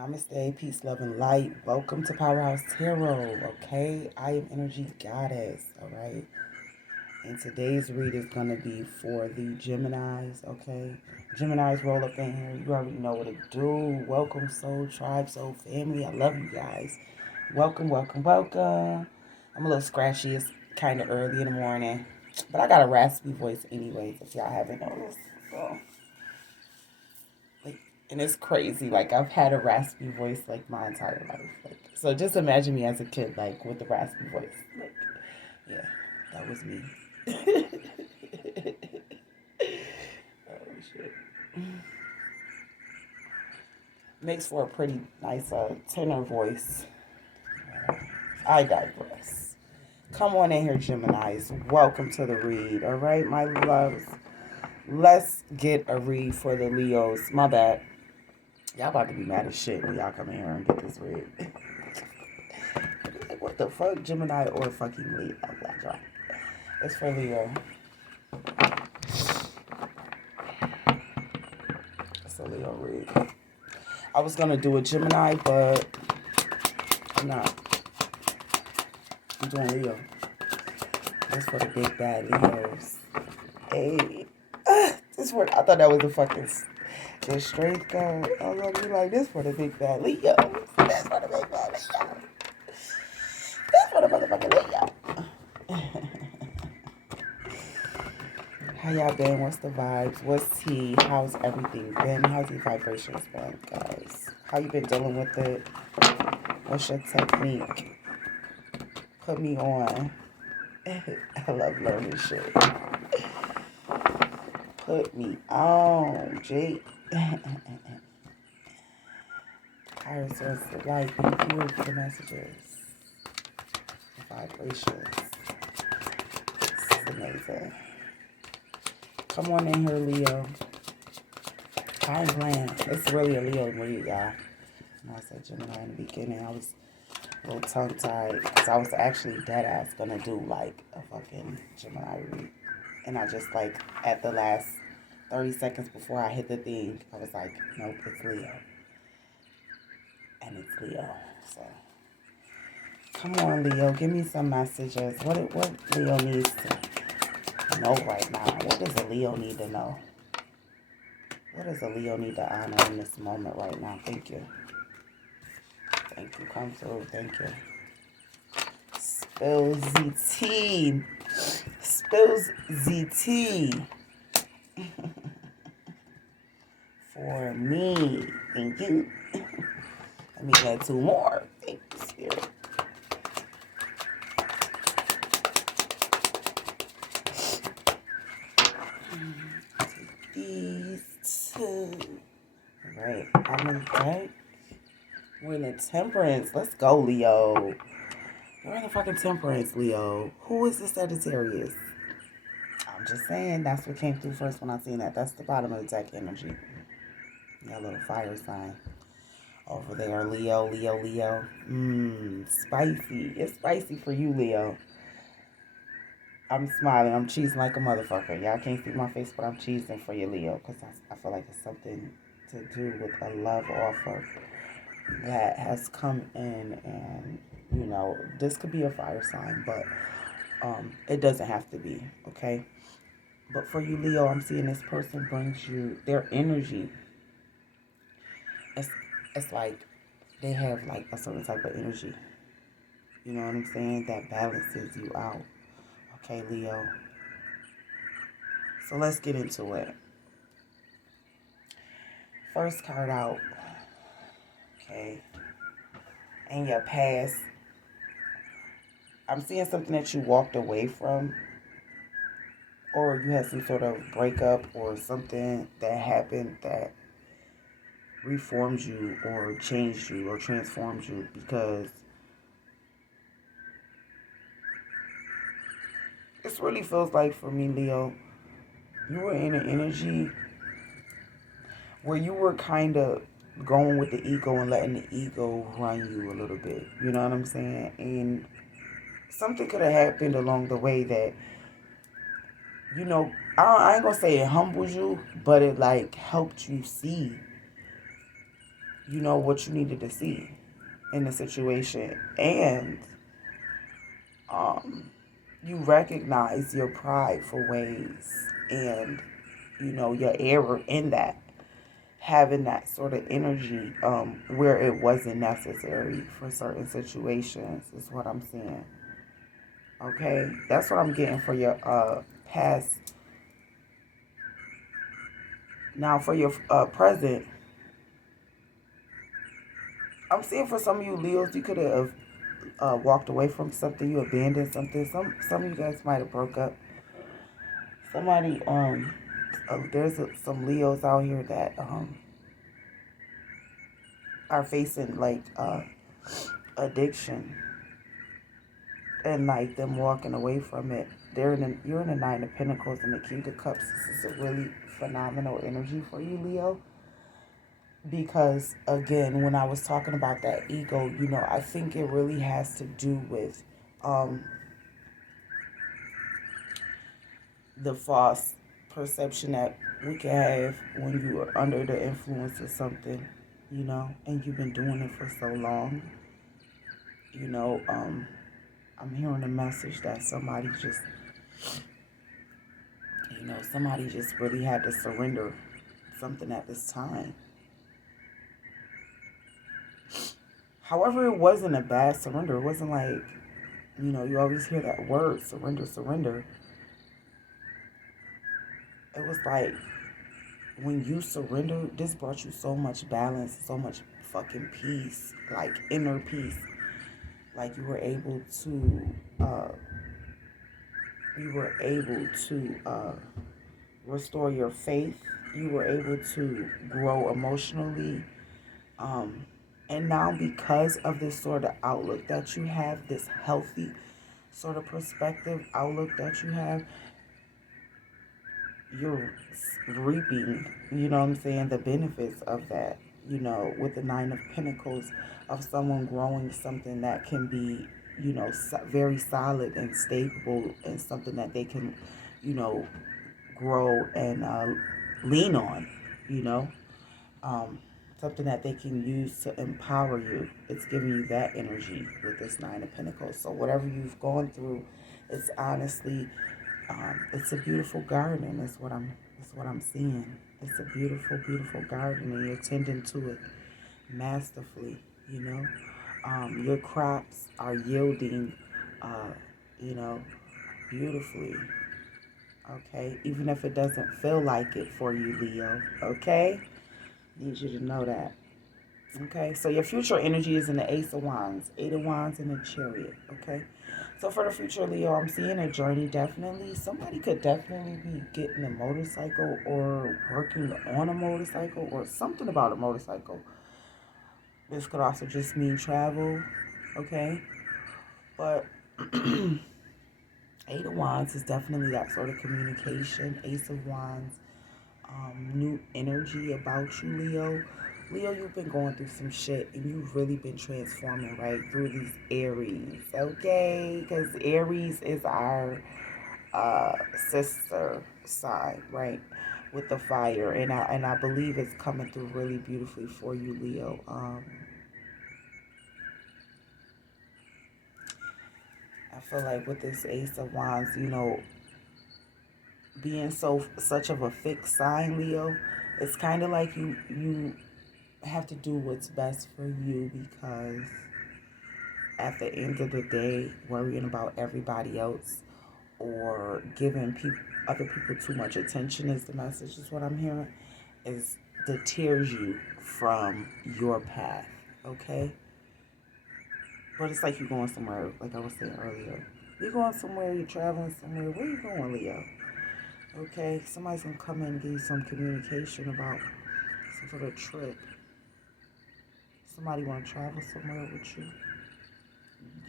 Namaste, peace, love, and light. Welcome to Powerhouse Tarot, okay? I am Energy Goddess, all right? And today's read is going to be for the Geminis, okay? Geminis, roll up in here. You already know what to do. Welcome, soul tribe, soul family. I love you guys. Welcome, welcome, welcome. I'm a little scratchy. It's kind of early in the morning. But I got a raspy voice anyways, if y'all haven't noticed. So, like, and it's crazy. Like, I've had a raspy voice like my entire life. Like, so just imagine me as a kid, like with the raspy voice. Like, yeah, that was me. Oh shit. Makes for a pretty nice tenor voice. I digress. Come on in here, Geminis. Welcome to the read. All right, my loves. Let's get a read for the Leos. My bad. Y'all about to be mad as shit when y'all come in here and get this read. Like, what the fuck? Gemini or fucking Leo? It's for Leo. It's a Leo read. I was gonna do a Gemini, but I'm not. I'm doing Leo. That's for the big bad Leos. Hey. This for, I thought that was a fucking the straight card. I was gonna be like, this for the big bad Leo. That's for the big bad Leo. That's for the motherfucking Leo. How y'all been? What's the vibes? What's tea? How's everything been? How's the vibrations been, guys? How you been dealing with it? What's your technique? Put me on. I love learning shit. Put me on, Jake. Iris was the light. Thank you for the messages. The vibrations. This is amazing. Come on in here, Leo. I ain't playing. It's really a Leo read, y'all. And I said Gemini in the beginning. I was a little tongue-tied because I was actually dead-ass gonna do like a fucking Gemini read. And I just like at the last 30 seconds before I hit the thing, I was like, nope, it's Leo. And it's Leo. So come on, Leo. Give me some messages. What Leo needs to know right now? What does a Leo need to know? What does a Leo need to honor in this moment right now? Thank you. Thank you. Come through. Thank you. Spills the tea. Spills the tea. For me. Thank you. Let me add two more. Thank you, Spirit. Take these two. All right. I'm in deck. We're in the Temperance. Let's go, Leo. We're in the fucking Temperance, Leo. Who is the Sagittarius? I'm just saying, that's what came through first when I seen that. That's the bottom of the deck energy. That little fire sign. Over there, Leo, Leo, Leo. Spicy. It's spicy for you, Leo. I'm smiling. I'm cheesing like a motherfucker. Y'all can't see my face, but I'm cheesing for you, Leo. Because I feel like it's something to do with a love offer that has come in, and you know, this could be a fire sign, but it doesn't have to be, okay? But for you, Leo, I'm seeing this person brings you their energy. It's like they have like a certain type of energy, you know what I'm saying, that balances you out, okay, Leo? So let's get into it. First card out, okay? In your past, I'm seeing something that you walked away from, or you had some sort of breakup or something that happened that reformed you or changed you or transformed you, because this really feels like, for me, Leo, you were in an energy where you were kind of going with the ego and letting the ego run you a little bit. You know what I'm saying? And something could have happened along the way that, you know, I ain't gonna say it humbles you, but it like helped you see, you know, what you needed to see in the situation. And you recognize your prideful ways and, you know, your error in that. Having that sort of energy where it wasn't necessary for certain situations is what I'm seeing. Okay? That's what I'm getting for your past. Now, for your present, I'm seeing for some of you Leos, you could have walked away from something, you abandoned something. Some of you guys might have broke up. Somebody, there's some Leos out here that are facing like addiction and like them walking away from it. You're in the Nine of Pentacles and the King of Cups. This is a really phenomenal energy for you, Leo. Because again, when I was talking about that ego, you know, I think it really has to do with the false perception that we can have when you are under the influence of something, you know, and you've been doing it for so long. You know, I'm hearing a message that somebody just really had to surrender something at this time. However, it wasn't a bad surrender. It wasn't like, you know, you always hear that word, surrender, surrender. It was like, when you surrendered, this brought you so much balance, so much fucking peace, like inner peace. Like you were able to restore your faith. You were able to grow emotionally. And now, because of this sort of outlook that you have, this healthy sort of perspective outlook that you have, you're reaping, you know what I'm saying, the benefits of that, you know, with the Nine of Pentacles, of someone growing something that can be, you know, very solid and stable, and something that they can, you know, grow and lean on, you know, something that they can use to empower you. It's giving you that energy with this Nine of Pentacles. So whatever you've gone through, it's honestly, it's a beautiful garden. Is what I'm seeing. It's a beautiful, beautiful garden, and you're tending to it masterfully. You know, your crops are yielding, you know, beautifully. Okay, even if it doesn't feel like it for you, Leo. Okay, need you to know that. Okay, so your future energy is in the Ace of Wands, Eight of Wands, and the Chariot. Okay, so for the future, Leo, I'm seeing a journey. Definitely, somebody could definitely be getting a motorcycle or working on a motorcycle or something about a motorcycle. This could also just mean travel. Okay, but Eight of Wands is definitely that sort of communication. Ace of Wands, new energy about you, Leo. Leo, you've been going through some shit and you've really been transforming right through these Aries, okay? Because Aries is our sister sign, right? With the fire, and I believe it's coming through really beautifully for you, Leo. I feel like with this Ace of Wands, you know, being such of a fixed sign, Leo, it's kind of like you have to do what's best for you, because at the end of the day, worrying about everybody else or giving other people too much attention, is the message, is what I'm hearing, is deters you from your path. Okay, but it's like you're going somewhere, like I was saying earlier. You're going somewhere, you're traveling somewhere. Where are you going, Leo? Okay, somebody's gonna come in and give you some communication about some sort of trip. Somebody want to travel somewhere with you.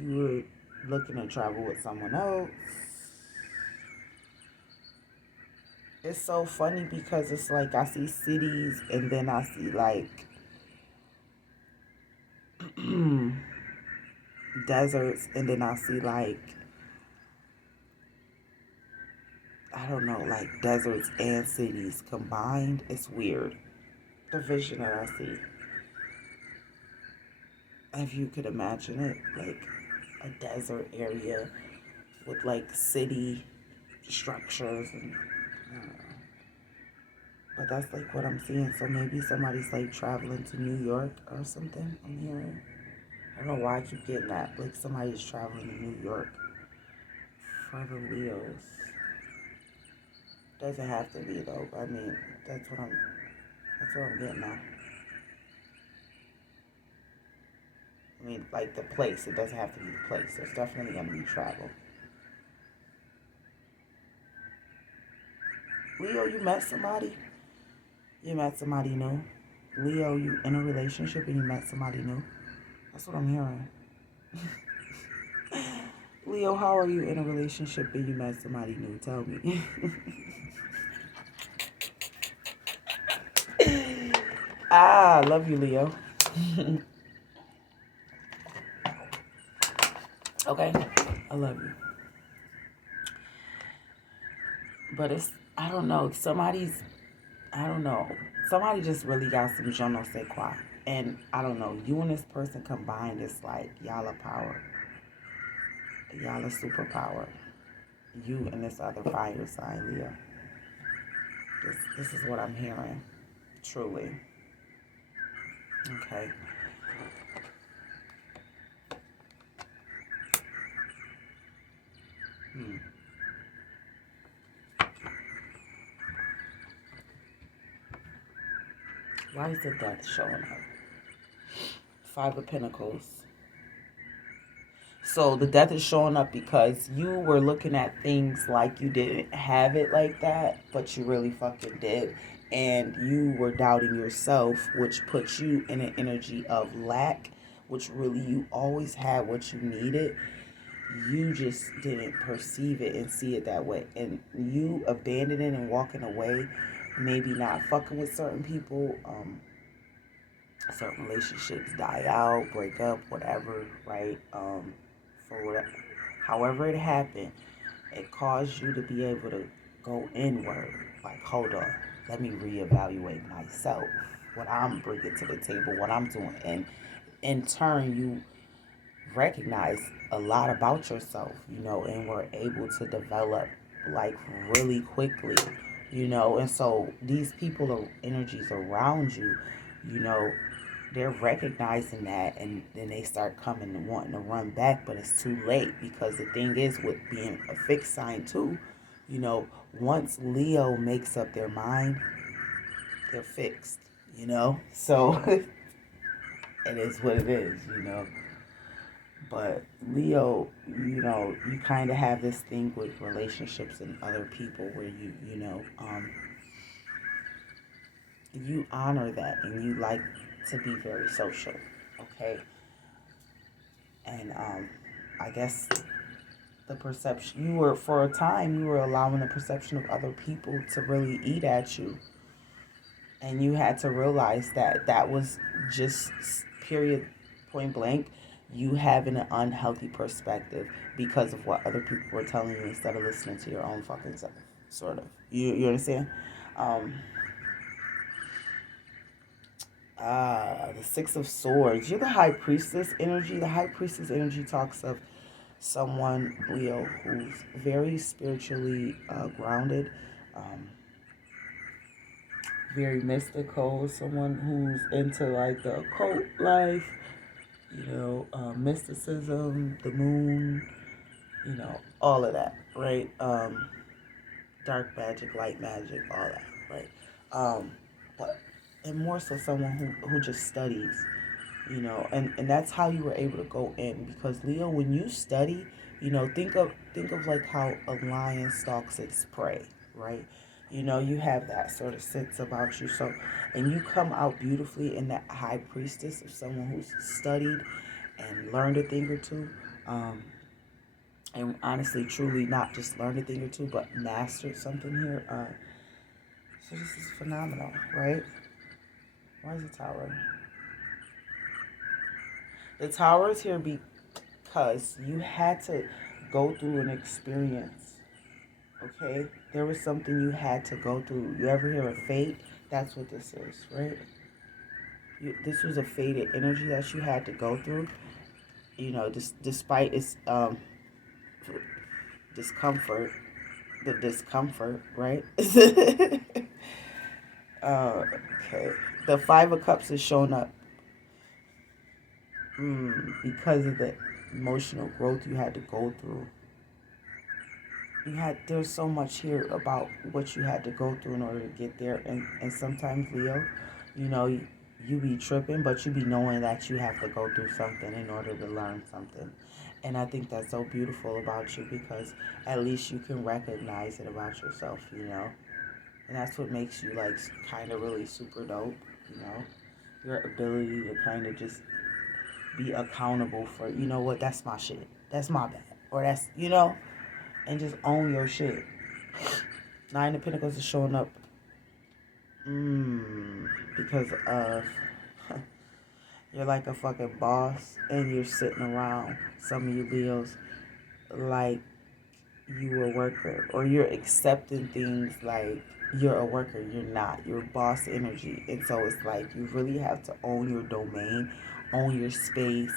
You were looking to travel with someone else. It's so funny because it's like I see cities and then I see like deserts, and then I see like, I don't know, like deserts and cities combined. It's weird, the vision that I see. if you could imagine it, like a desert area with like city structures and but that's like what I'm seeing. So maybe somebody's like traveling to New York or something. I'm hearing. I don't know why I keep getting that. Like somebody's traveling to New York for the Leos. Doesn't have to be though. I mean, that's what I'm getting at. I mean, like the place. It doesn't have to be the place. There's definitely gonna be travel. Leo, you met somebody? You met somebody new? Leo, you in a relationship and you met somebody new? That's what I'm hearing. Leo, how are you in a relationship and you met somebody new? Tell me. I love you, Leo. Okay, I love you. But I don't know, I don't know. Somebody just really got some je ne sais quoi. And I don't know, you and this person combined is like y'all are power. Y'all are superpower. You and this other fire sign, Leo. This is what I'm hearing. Truly. Okay. Hmm. Why is the death showing up? Five of Pentacles. So the death is showing up because you were looking at things like you didn't have it like that, but you really fucking did. And you were doubting yourself, which puts you in an energy of lack, which really you always had what you needed. You just didn't perceive it and see it that way. And you abandoning and walking away, maybe not fucking with certain people, certain relationships die out, break up, whatever, right? For whatever, however it happened, it caused you to be able to go inward. Like, hold on, let me reevaluate myself, what I'm bringing to the table, what I'm doing, and in turn, you recognize a lot about yourself, and were able to develop like really quickly, and so these people or energies around you, you know, they're recognizing that and then they start coming and wanting to run back, but it's too late because the thing is with being a fixed sign too, once Leo makes up their mind, they're fixed, so it is what it is. But Leo, you kind of have this thing with relationships and other people where you honor that and you like to be very social, okay? And I guess the perception you were for a time you were allowing the perception of other people to really eat at you, and you had to realize that that was just period, point blank, you having an unhealthy perspective because of what other people were telling you instead of listening to your own fucking self, sort of. You understand? Um, the Six of Swords. You're the High Priestess energy. The High Priestess energy talks of someone, Leo, who's very spiritually grounded, um, very mystical, someone who's into like the occult life, mysticism, the moon, all of that, right? Dark magic, light magic, all that, right? But and more so someone who just studies, and that's how you were able to go in because Leo, when you study, think of like how a lion stalks its prey, right? You have that sort of sense about you. So, and you come out beautifully in that high priestess of someone who's studied and learned a thing or two. And honestly, truly not just learned a thing or two, but mastered something here. So this is phenomenal, right? Why is the tower? The tower is here because you had to go through an experience, okay? There was something you had to go through. You ever hear of fate? That's what this is, right? This was a faded energy that you had to go through. Despite its discomfort, the discomfort, right? Okay. The Five of Cups is showing up because of the emotional growth you had to go through. There's so much here about what you had to go through in order to get there, and sometimes, Leo, you know you be tripping, but you be knowing that you have to go through something in order to learn something. And I think that's so beautiful about you, because at least you can recognize it about yourself, and that's what makes you like kind of really super dope, you know your ability to kind of just be accountable for, what, that's my shit, that's my bad, or that's, and just own your shit. Nine of Pentacles is showing up because of you're like a fucking boss, and you're sitting around, some of you Leos, like you a worker, or you're accepting things like you're a worker. You're not. You're boss energy. And so it's like you really have to own your domain, own your space.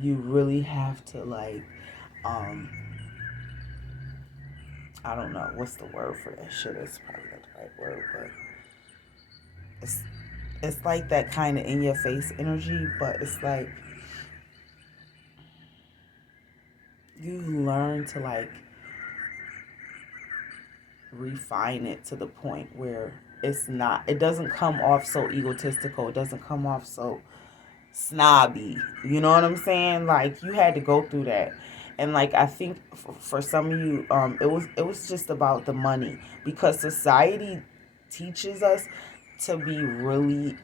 You really have to like I don't know what's the word for that shit. It's probably not the right word, but it's it's like that kind of in your face energy, but it's like you learn to like refine it to the point where it doesn't come off so egotistical, it doesn't come off so snobby, you know what I'm saying? Like you had to go through that. And like I think for some of you, it was just about the money, because society teaches us to be really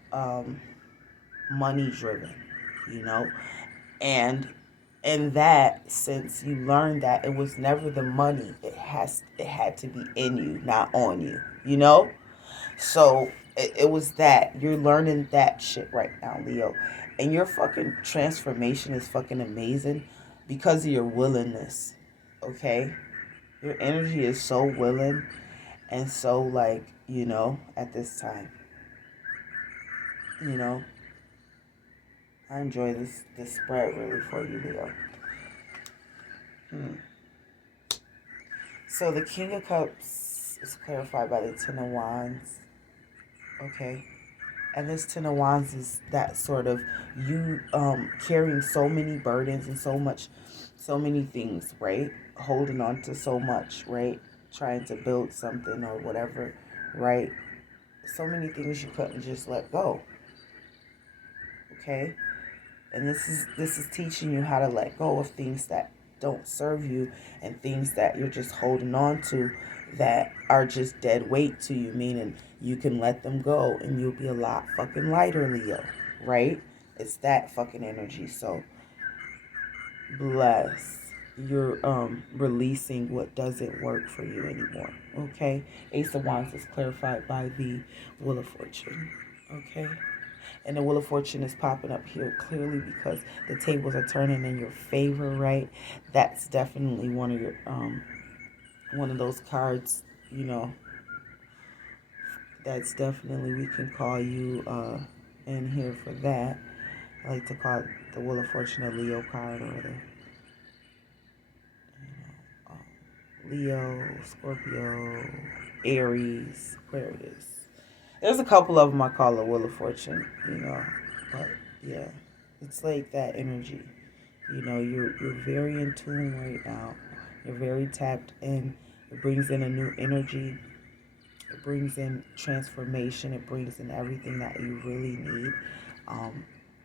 money driven, you know and that, since you learned that it was never the money, it had to be in you, not on you, so it was that you're learning that shit right now, Leo. And your fucking transformation is fucking amazing because of your willingness. Okay, your energy is so willing, and so like, at this time, you know I enjoy this spread really for you, Leo. So the King of Cups is clarified by the Ten of Wands. Okay. And this Ten of Wands is that sort of you carrying so many burdens and so many things, right? Holding on to so much, right? Trying to build something or whatever, right? So many things you couldn't just let go. Okay? And this is teaching you how to let go of things that don't serve you, and things that you're just holding on to that are just dead weight to you, meaning you can let them go and you'll be a lot fucking lighter, Leo, right? It's that fucking energy. So bless. You're releasing what doesn't work for you anymore. Okay? Ace of Wands is clarified by the Wheel of Fortune. Okay? And the Wheel of Fortune is popping up here clearly because the tables are turning in your favor, right? That's definitely one of those cards, that's definitely, we can call you in here for that. I like to call it the Wheel of Fortune a Leo card, or the Leo, Scorpio, Aries, Aquarius. There's a couple of them I call the Wheel of Fortune, but yeah, it's like that energy. You're very in tune right now. You're very tapped in. It brings in a new energy. It brings in transformation. It brings in everything that you really need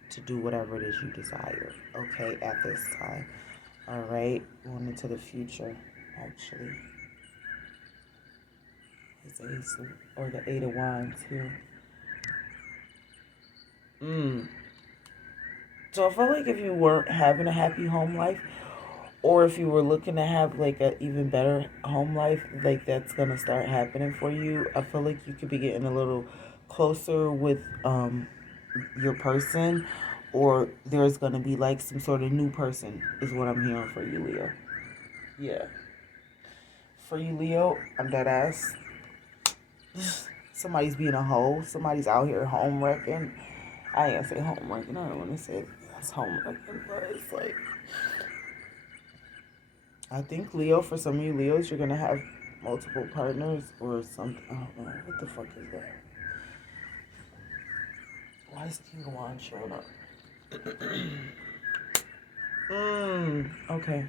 to do whatever it is you desire. Okay, at this time. All right, going into the future, actually. It's Ace or the Eight of Wands here. So I feel like if you weren't having a happy home life, or if you were looking to have like an even better home life, like that's gonna start happening for you. I feel like you could be getting a little closer with your person, or there's gonna be like some sort of new person, is what I'm hearing for you, Leo. Yeah. For you, Leo, I'm dead ass. somebody's being a hoe. Somebody's out here home wrecking. I ain't gonna say home wrecking. I don't want to say that's home wrecking, but it's like, I think Leo, for some of you Leos, you're gonna have multiple partners or something. I don't know. What the fuck is that? Why is King of Wands showing up? Okay.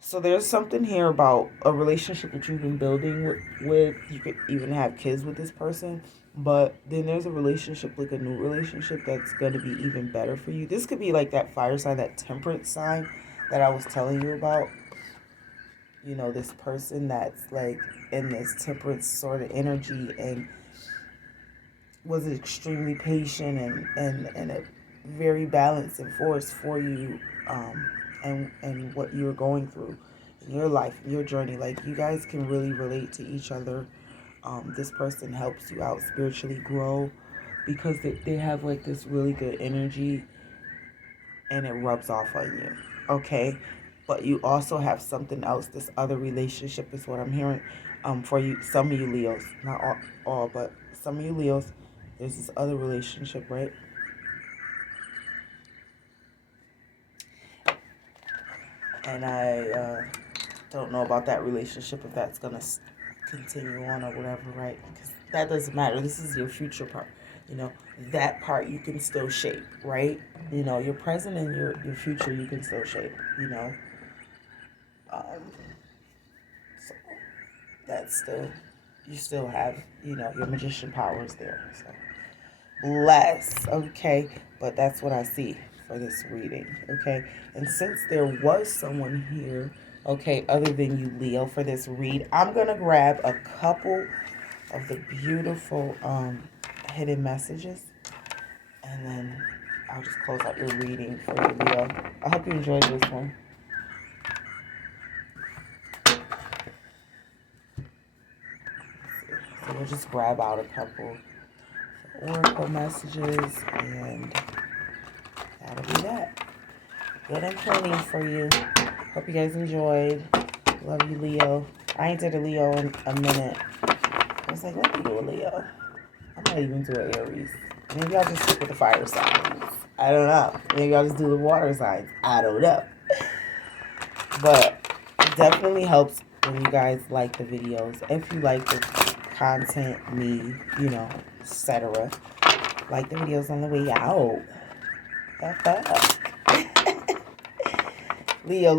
So there's something here about a relationship that you've been building with. You could even have kids with this person. But then there's a relationship, like a new relationship, that's going to be even better for you. This could be like that fire sign, that temperance sign that I was telling you about. You know, this person that's like in this temperance sort of energy and was extremely patient and a very balanced and force for you, and what you're going through in your life, your journey. Like, you guys can really relate to each other. This person helps you out spiritually grow because they have like this really good energy and it rubs off on you. Okay? But you also have something else. This other relationship is what I'm hearing, for you, some of you Leos, not all, but some of you Leos. There's this other relationship, right? And I don't know about that relationship, if that's going to continue on or whatever, right? Because that doesn't matter. This is your future part. You know, that part you can still shape, right? You know, your present and your future you can still shape, you know. So that's still, you still have, you know, your magician powers there. So bless, okay? But that's what I see for this reading, okay? And since there was someone here, okay, other than you, Leo, for this read, I'm going to grab a couple of the beautiful hidden messages, and then I'll just close out your reading for you, Leo. I hope you enjoyed this one. So we'll just grab out a couple oracle messages, and that'll be that. Good and plenty for you. Hope you guys enjoyed. Love you, Leo. I ain't did a Leo in a minute. I was like, let me do a Leo. I might even do an Aries. Maybe I'll just stick with the fire signs. I don't know. Maybe I'll just do the water signs. I don't know. But it definitely helps when you guys like the videos. If you like the content, me, you know, etc. Like the videos on the way out. Leo,